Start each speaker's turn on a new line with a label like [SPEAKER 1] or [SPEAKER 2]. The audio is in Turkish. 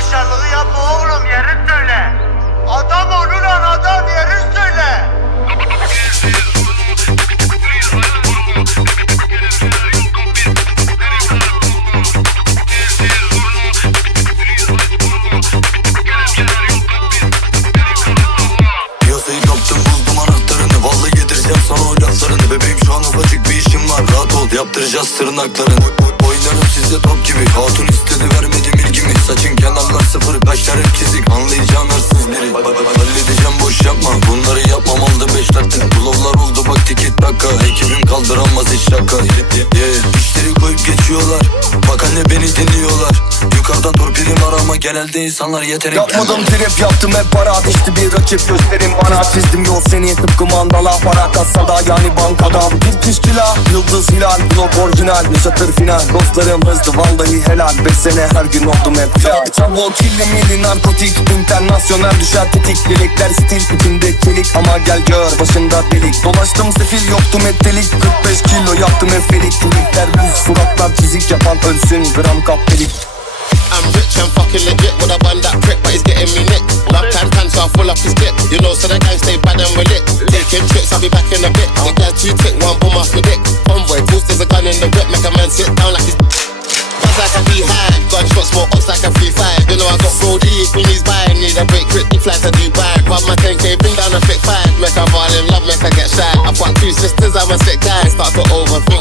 [SPEAKER 1] kaşarlığı yapma oğlum yerin söyle. Adam ol ulan adam yerin
[SPEAKER 2] yaptıracağız tırnaklarını Oynarım sizde top gibi. Hatun istedi vermedim ilgimi Saçın kenarlar sıfır kaşlar hep çizik. Anlayacağın hırsız biri. Halledeceğim boş yapma. Bunları yapmam aldı beş dakika. Bulovlar oldu bak tikit taka Ekibim kaldıramaz hiç şaka. Yeah. İşleri koyup geçiyorlar. Bak anne beni var ama genelde insanlar yetenek
[SPEAKER 3] Yapmadım trip yaptım hep para ateşli bir rakip gösterin bana. Çizdim yol seni tıpkı mandala. Para kasada yani bankada Bir pişkila yıldız hilal. Blok orijinal yaşatır final. Dostlarım hızlı vallahi helal. Beş sene her gün oldum hep ya Çabuk kirli milli narkotik. İnternasyonel düşer tetik. Lirikler stil içinde çelik. Ama gel gör başında delik. Dolaştım sefil yoktum hep delik. 45 kilo yaptım hep felik Lirikler düz suratlar çizik yapan ölsün. Gram kaptelik
[SPEAKER 4] fucking legit with a bun that prick, but he's getting me nicked. Love tan tan, so I full up his clip. You know, so the gang stay bad and we lit. Taking trips, I'll be back in a bit. The girl too thick, one boom off my dick. Convoy, pulls there's a gun in the whip, make a man sit down like he's. Buzz like a beehive, gunshots more ops like a free five. You know I got Brody, he's buying, need a break, quick, fly to Dubai. Grab my 10k, bring down a thick five. Make her fall in love, make her get shy. I fuck two sisters, I'm a sick guy. Start to overthink